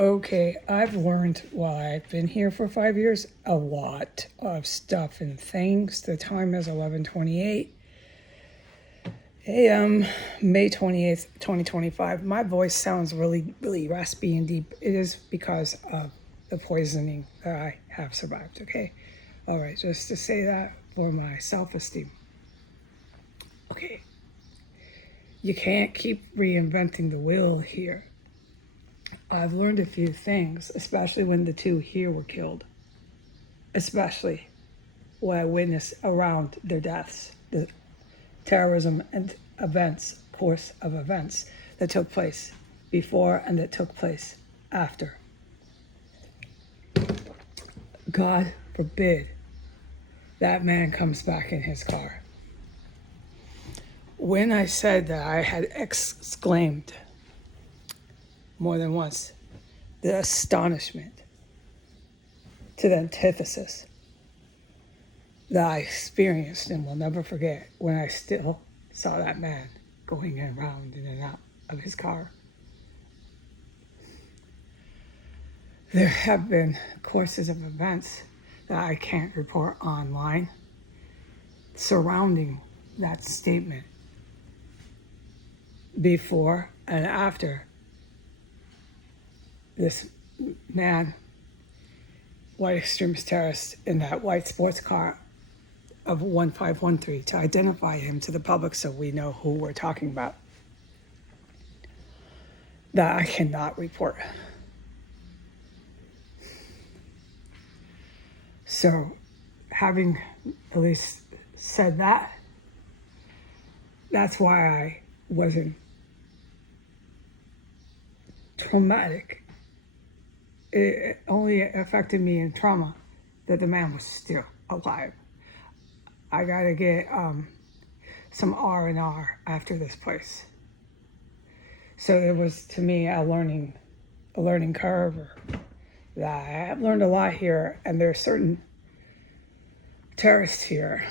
Okay, I've learned while I've been here for 5 years a lot of stuff and things. The time is 11:28 a.m., May 28th, 2025. My voice sounds really, really raspy and deep. It is because of the poisoning that I have survived, okay? All right, just to say that for my self-esteem. Okay, you can't keep reinventing the wheel here. I've learned a few things, especially when the two here were killed, especially what I witnessed around their deaths, the terrorism and course of events that took place before and that took place after. God forbid that man comes back in his car. When I said that, I had exclaimed more than once the astonishment to the antithesis that I experienced and will never forget when I still saw that man going around in and out of his car. There have been courses of events that I can't report online surrounding that statement before and after this man, white extremist terrorist in that white sports car of 1513, to identify him to the public so we know who we're talking about, that I cannot report. So having police said that, that's why I wasn't traumatic. It only affected me in trauma that the man was still alive. I gotta get some R&R after this place. So it was, to me, a learning curve. That I have learned a lot here, and there are certain terrorists here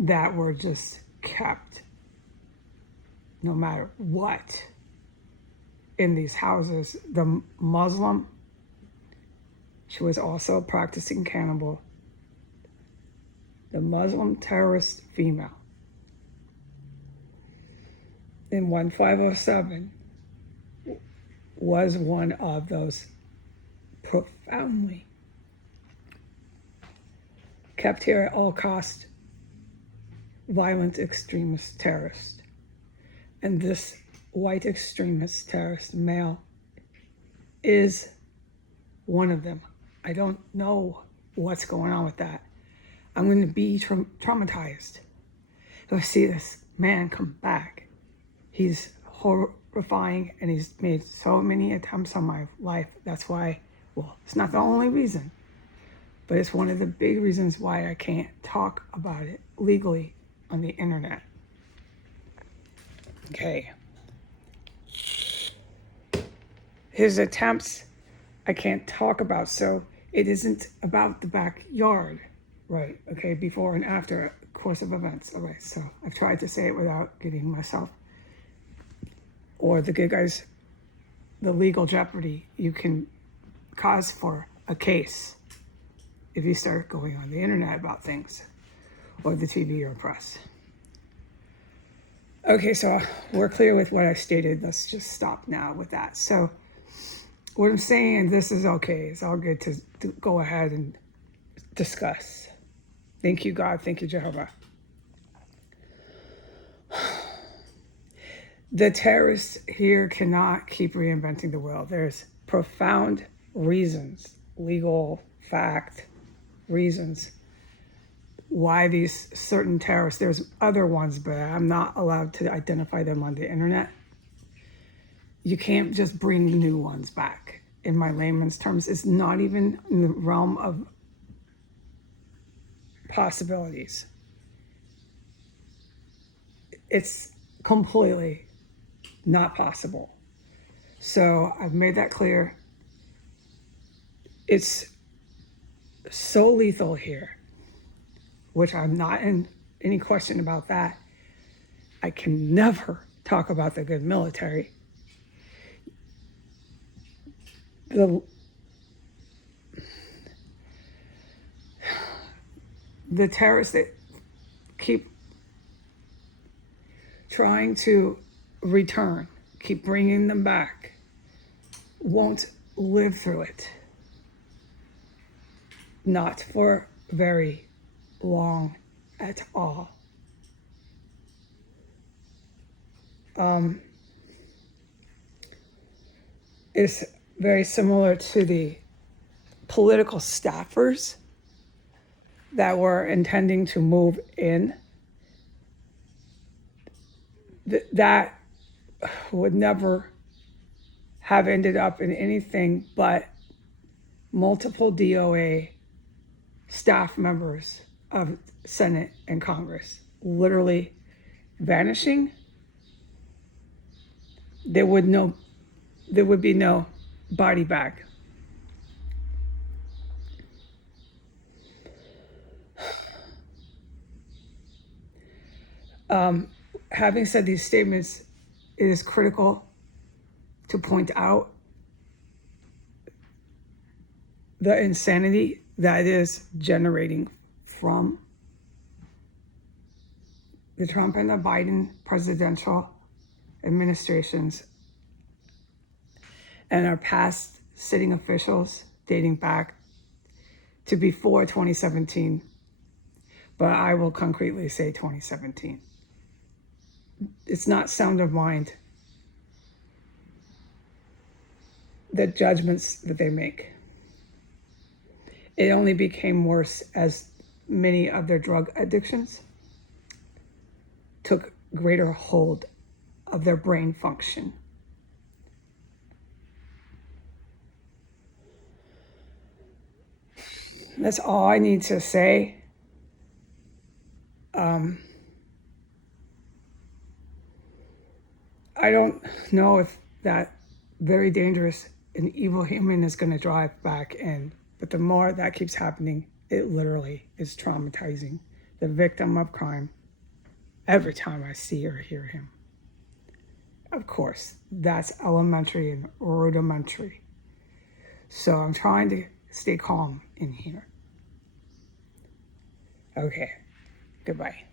that were just kept, no matter what, in these houses. The Muslim, she was also a practicing cannibal. The Muslim terrorist female in 1507 was one of those profoundly kept here at all cost violent extremist terrorist. And this white extremist terrorist male is one of them. I don't know what's going on with that. I'm going to be traumatized if I see this man come back. He's horrifying, and he's made so many attempts on my life. That's why, well, it's not the only reason, but it's one of the big reasons why I can't talk about it legally on the internet. Okay. His attempts I can't talk about, so it isn't about the backyard, right? Okay, before and after course of events. Okay, so I've tried to say it without getting myself or the good guys the legal jeopardy you can cause for a case if you start going on the internet about things, or the TV or press. Okay, so we're clear with what I stated. Let's just stop now with that. So what I'm saying, this is okay. It's all good to go ahead and discuss. Thank you, God. Thank you, Jehovah. The terrorists here cannot keep reinventing the wheel. There's profound reasons, legal fact reasons, why these certain terrorists, there's other ones, but I'm not allowed to identify them on the internet. You can't just bring new ones back. In my layman's terms, it's not even in the realm of possibilities. It's completely not possible. So I've made that clear. It's so lethal here, which I'm not in any question about that. I can never talk about the good military. the the terrorists that keep trying to return, keep bringing them back, won't live through it. Not for very long at all. It's very similar to the political staffers that were intending to move in. That would never have ended up in anything but multiple DOA staff members of Senate and Congress literally vanishing. There would be no body bag. Having said these statements, it is critical to point out the insanity that is generating from the Trump and the Biden presidential administrations and our past sitting officials dating back to before 2017, but I will concretely say 2017. It's not sound of mind, the judgments that they make. It only became worse as many of their drug addictions took greater hold of their brain function. That's all I need to say. I don't know if that very dangerous and evil human is going to drive back in, but the more that keeps happening, it literally is traumatizing the victim of crime every time I see or hear him. Of course, that's elementary and rudimentary. So I'm trying to stay calm in here. Okay, goodbye.